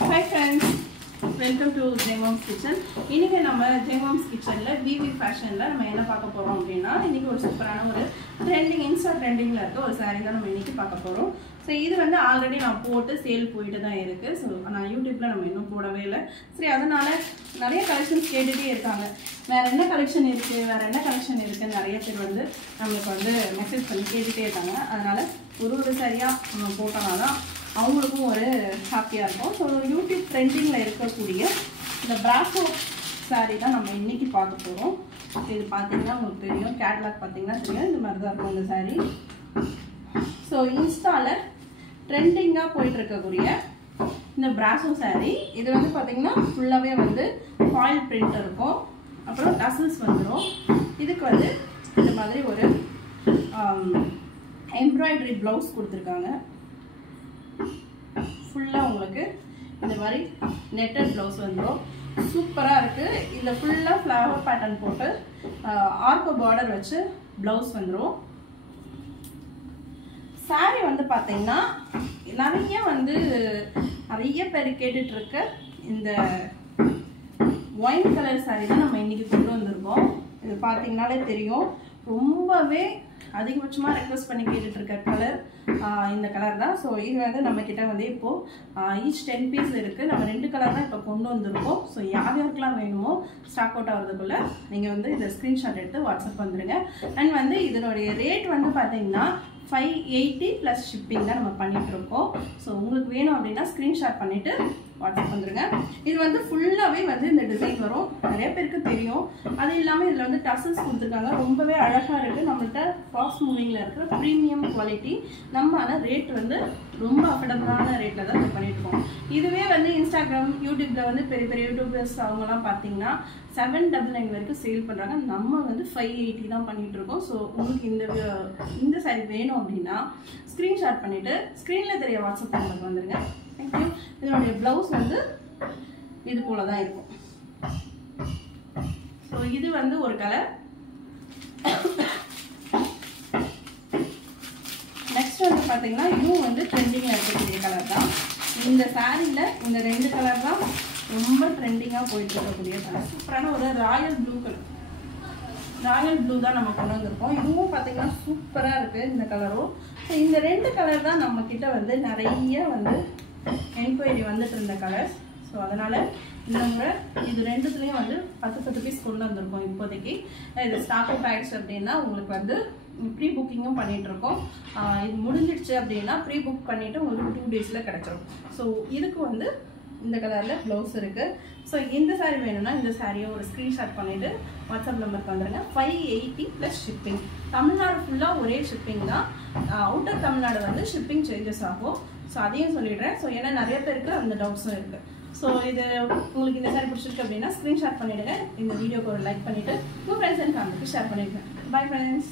Hi friends, welcome to Jaymoms Kitchen. இன்னைக்கு நம்ம Jaymoms Kitchenல VV Fashionல நம்ம என்ன பார்க்க போறோம் அப்படினா இன்னைக்கு ஒரு சூப்பரான ஒரு ட்ரெண்டிங் இன்ஸ்டா ட்ரெண்டிங்ல இருக்க ஒரு saree தான் நம்ம இன்னைக்கு பார்க்க போறோம். சோ இது வந்து ஆல்ரெடி நான் போட்டு சேல் போயிட்டு தான் இருக்கு. சோ நான் YouTubeல நம்ம இன்னும் போடவே இல்ல. சரி அதனால நிறைய கலெக்ஷன்ஸ் கேட்டுட்டே இருக்காங்க. வேற என்ன கலெக்ஷன் இருக்கு நிறைய பேர் வந்து நமக்கு வந்து மெசேஜ் பண்ணி கேட்டுட்டே இருக்காங்க. அதனால ஒரு சரியா நம்ம போட்டனால அவங்களுக்கும் ஒரு ஹாப்பியாக இருக்கும். ஸோ யூடியூப் ட்ரெண்டிங்கில் இருக்கக்கூடிய இந்த பிராசோ சாரீ தான் நம்ம இன்றைக்கி பார்க்க போகிறோம். இது பார்த்தீங்கன்னா உங்களுக்கு தெரியும், கேட்லாக் பார்த்தீங்கன்னா தெரியும், இந்த மாதிரி தான் இருக்கும் இந்த சாரீ. ஸோ இன்ஸ்டாவில் ட்ரெண்டிங்காக போயிட்டு இருக்கக்கூடிய இந்த பிராசோ சாரீ, இது வந்து பார்த்தீங்கன்னா ஃபுல்லாகவே வந்து ஃபாயில் பிரிண்ட் இருக்கும். அப்புறம் டசல்ஸ் வந்துடும். இதுக்கு வந்து இந்த மாதிரி ஒரு எம்ப்ராய்டரி ப்ளவுஸ் கொடுத்துருக்காங்க. ஃபுல்லாக உங்களுக்கு இந்த மாதிரி நெட்டட் ப்ளவுஸ் வந்துடும். சூப்பராக இருக்குது. இதில் ஃபுல்லாக ஃப்ளவர் பேட்டர்ன் போட்டு ஆர்கோ பார்டர் வச்சு ப்ளவுஸ் வந்துடும். சாரீ வந்து பார்த்தீங்கன்னா நிறைய பேர் கேட்டுட்ருக்க இந்த ஒயிட் கலர் சாரீ தான் நம்ம இன்றைக்கி கொண்டு வந்திருக்கோம். இது பார்த்தீங்கன்னாலே தெரியும், ரொம்பவே அதிகபட்சமாக ரெக்வஸ்ட் பண்ணி கேட்டுட்டு இருக்க கலர் இந்த கலர் தான். ஸோ இது வந்து நம்ம கிட்ட வந்து இப்போது ஈச் 10 பீஸ் இருக்குது. நம்ம 2 கலர் தான் இப்போ கொண்டு வந்திருக்கோம். ஸோ யாருக்கெல்லாம் வேணுமோ ஸ்டாக் அவுட் ஆகிறதுக்குள்ளே நீங்கள் வந்து இதை ஸ்க்ரீன்ஷாட் எடுத்து வாட்ஸ்அப் வந்துடுங்க. அண்ட் வந்து இதனுடைய ரேட் வந்து பார்த்தீங்கன்னா 580 ப்ளஸ் ஷிப்பிங் தான் நம்ம பண்ணிகிட்ருக்கோம். ஸோ உங்களுக்கு வேணும் அப்படின்னா ஸ்க்ரீன்ஷாட் பண்ணிவிட்டு வாட்ஸ்அப் வந்துடுங்க. இது வந்து ஃபுல்லாகவே வந்து இந்த டிசைன் வரும். நிறைய பேருக்கு தெரியும். அது இல்லாமல் இதில் வந்து டசல்ஸ் கொடுத்துருக்காங்க. ரொம்பவே அழகாக இருக்குது. நம்மள்கிட்ட ஃபாஸ்ட் மூவிங்கில் இருக்கிற ப்ரீமியம் குவாலிட்டி. நம்ம ஆனால் ரேட் வந்து ரொம்ப அஃபர்டபுளான ரேட்டில் தான் நம்ம பண்ணிட்டுருக்கோம். இதுவே வந்து இன்ஸ்டாகிராம் யூடியூப்பில் வந்து பெரிய பெரிய யூடியூபர்ஸ் அவங்கலாம் பார்த்தீங்கன்னா 799 வரைக்கும் சேல் பண்ணுறாங்க. நம்ம வந்து 580 தான் பண்ணிகிட்ருக்கோம். ஸோ உங்களுக்கு இந்த சாரீ வேணும் அப்படின்னா ஸ்க்ரீன்ஷாட் பண்ணிவிட்டு ஸ்க்ரீனில் தெரிய வாட்ஸ்அப் நம்பருக்கு வந்துடுங்க. தேங்க்யூ. இதனுடைய ப்ளவுஸ் வந்து இது போல தான் இருக்கும். ஸோ இது வந்து ஒரு கலர். நெக்ஸ்ட் வந்து பார்த்தீங்கன்னா இதுவும் வந்து ட்ரெண்டிங்காக இருக்கக்கூடிய கலர் தான். இந்த சாரீல இந்த 2 கலர் தான் ரொம்ப ட்ரெண்டிங்காக போயிட்டு இருக்கக்கூடிய கலர். சூப்பரான ஒரு Royal blue colour. Royal blue தான் நம்ம கொண்டு வந்திருக்கோம். இதுவும் பார்த்தீங்கன்னா சூப்பராக இருக்குது இந்த கலரும். ஸோ இந்த 2 கலர் தான் நம்ம கிட்ட வந்து நிறைய வந்து என்கொயரி வந்துட்டு இருந்த கலர்ஸ். ஸோ அதனால் இந்த முறை இது 2துலேயும் வந்து 10 பீஸ் கொண்டு வந்திருக்கோம் இப்போதைக்கு. இது ஸ்டாக் அவுட் ஆகிடுச்சு அப்படின்னா உங்களுக்கு வந்து ப்ரீ புக்கிங்கும் பண்ணிகிட்ருக்கோம். இது முடிஞ்சிடுச்சு அப்படின்னா ப்ரீ புக் பண்ணிவிட்டு உங்களுக்கு 2 டேஸில் கிடச்சிடும். ஸோ இதுக்கு வந்து இந்த கலரில் ப்ளவுஸ் இருக்குது. ஸோ இந்த சாரீ வேணும்னா இந்த சாரியை ஒரு ஸ்க்ரீன்ஷாட் பண்ணிவிட்டு வாட்ஸ்அப் நம்பருக்கு வந்துடுங்க. 580 ப்ளஸ் ஷிப்பிங். தமிழ்நாடு ஃபுல்லாக ஒரே ஷிப்பிங் தான். அவுட்டர் தமிழ்நாடு வந்து ஷிப்பிங் சேஞ்சஸ் ஆகும். ஸோ அதையும் சொல்லிடுறேன். ஸோ ஏன்னா நிறைய பேருக்கு அந்த டவுட்ஸும் இருக்குது. ஸோ இது உங்களுக்கு இந்த சாரீ பிடிச்சிருக்கு அப்படின்னா ஸ்க்ரீன்ஷாட் பண்ணிவிடுங்க. இந்த வீடியோக்கு ஒரு லைக் பண்ணிவிட்டு உங்கள் ஃப்ரெண்ட்ஸ் அண்ட் ஃபேமிலிக்கு ஷேர் பண்ணிவிடுங்க. Bye friends.